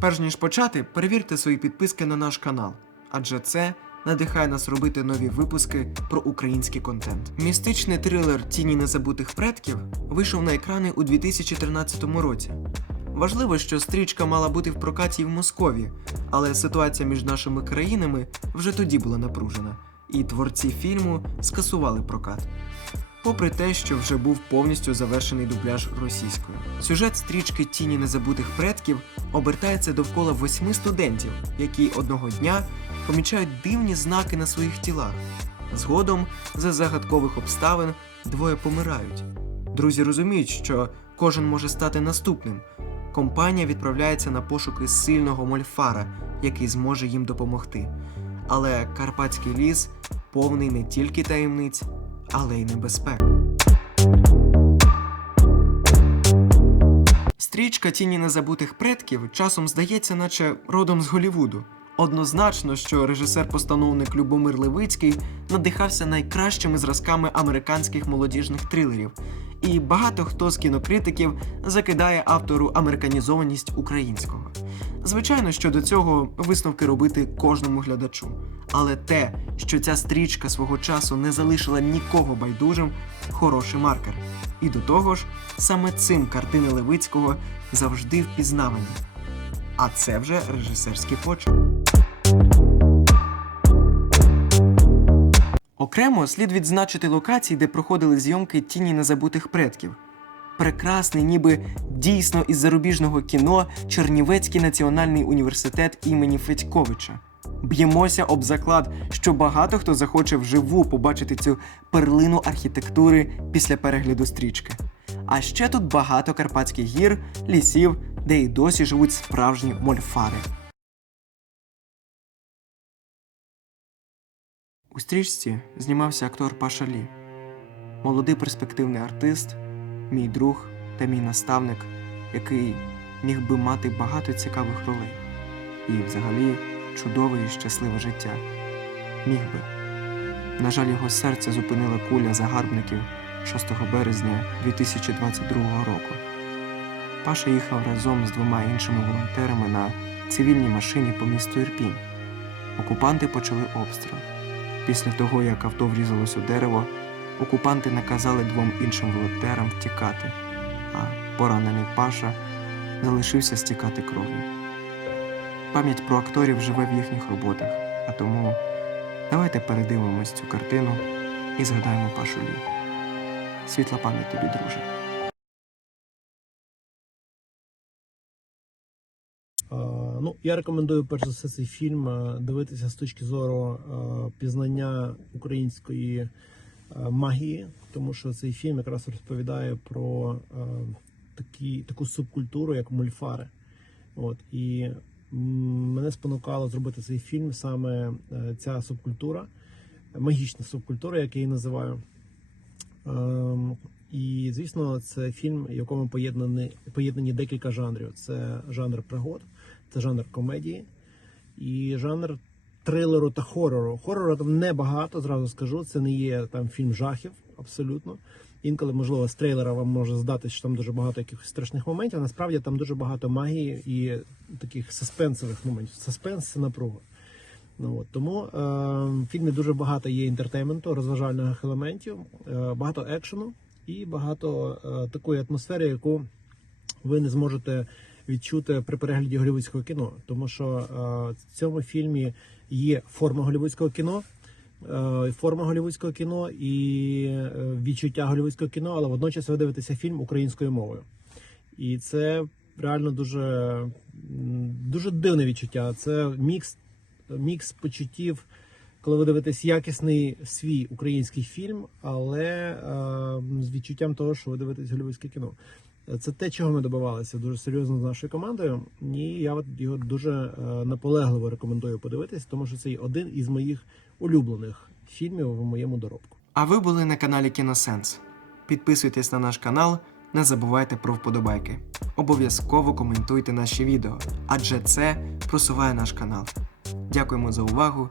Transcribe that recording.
Перш ніж почати, перевірте свої підписки на наш канал, адже це надихає нас робити нові випуски про український контент. Містичний трилер Тіні незабутих предків вийшов на екрани у 2013 році. Важливо, що стрічка мала бути в прокаті в Москові, але ситуація між нашими країнами вже тоді була напружена, і творці фільму скасували прокат. Попри те, що вже був повністю завершений дубляж російською. Сюжет стрічки Тіні незабутих предків обертається довкола восьми студентів, які одного дня помічають дивні знаки на своїх тілах. Згодом, за загадкових обставин, двоє помирають. Друзі розуміють, що кожен може стати наступним. Компанія відправляється на пошуки сильного мольфара, який зможе їм допомогти. Але Карпатський ліс повний не тільки таємниць, але й небезпек. Стрічка Тіні незабутих предків часом здається, наче родом з Голівуду. Однозначно, що режисер-постановник Любомир Левицький надихався найкращими зразками американських молодіжних трилерів, і багато хто з кінокритиків закидає автору американізованість українського. Звичайно, що до цього висновки робити кожному глядачу. Але те, що ця стрічка свого часу не залишила нікого байдужим, хороший маркер. І до того ж, саме цим картини Левицького завжди впізнавані. А це вже режисерський почерк. Окремо слід відзначити локації, де проходили зйомки тіні незабутих предків. Прекрасний, ніби дійсно із зарубіжного кіно Чернівецький національний університет імені Федьковича. Б'ємося об заклад, що багато хто захоче вживу побачити цю перлину архітектури після перегляду стрічки. А ще тут багато карпатських гір, лісів, де й досі живуть справжні мольфари. У стрічці знімався актор Паша Лі, молодий перспективний артист, мій друг та мій наставник, який міг би мати багато цікавих ролей і, взагалі, чудове і щасливе життя. Міг би. На жаль, його серце зупинила куля загарбників 6 березня 2022 року. Паша їхав разом з двома іншими волонтерами на цивільній машині по місту Ірпінь. Окупанти почали обстріл. Після того, як авто врізалось у дерево, окупанти наказали двом іншим волонтерам втікати, а поранений Паша залишився стікати кров'ю. Пам'ять про акторів живе в їхніх роботах, а тому давайте передивимось цю картину і згадаємо Пашу Лі. Світла пам'ять тобі, друже. Е, Ну, я рекомендую перш за все цей фільм е, дивитися з точки зору е, пізнання української е, магії, тому що цей фільм якраз розповідає про такі, таку субкультуру, як мульфари. От і мене спонукало зробити цей фільм саме ця субкультура, магічна субкультура, як я її називаю. Ем, І звісно, це фільм, в якому поєднані, поєднані декілька жанрів: це жанр пригод, це жанр комедії і жанр трилеру та хорору. Хорору там небагато, зразу скажу. Це не є там фільм жахів, абсолютно. Інколи, можливо, з трейлера вам може здатися, що там дуже багато якихось страшних моментів. а Насправді там дуже багато магії і таких суспенсових моментів. Суспенс це напруга. Ну, от, тому е, в фільмі дуже багато є інтертейменту, розважальних елементів, е, багато екшену і багато е, такої атмосфери, яку ви не зможете відчути при перегляді голівудського кіно. Тому що е, в цьому фільмі є форма голівудського кіно, е, форма голівудського кіно і е, відчуття голівудського кіно, але водночас ви дивитеся фільм українською мовою. І це реально дуже, дуже дивне відчуття. Це мікс мікс почуттів, коли ви дивитесь якісний свій український фільм, але е, з відчуттям того, що ви дивитесь голівудське кіно. Це те, чого ми добивалися дуже серйозно з нашою командою, і я от його дуже е, наполегливо рекомендую подивитись, тому що це є один із моїх улюблених фільмів в моєму доробку. А ви були на каналі Кіносенс. Підписуйтесь на наш канал, не забувайте про вподобайки. Обов'язково коментуйте наші відео, адже це просуває наш канал. Дякуємо за увагу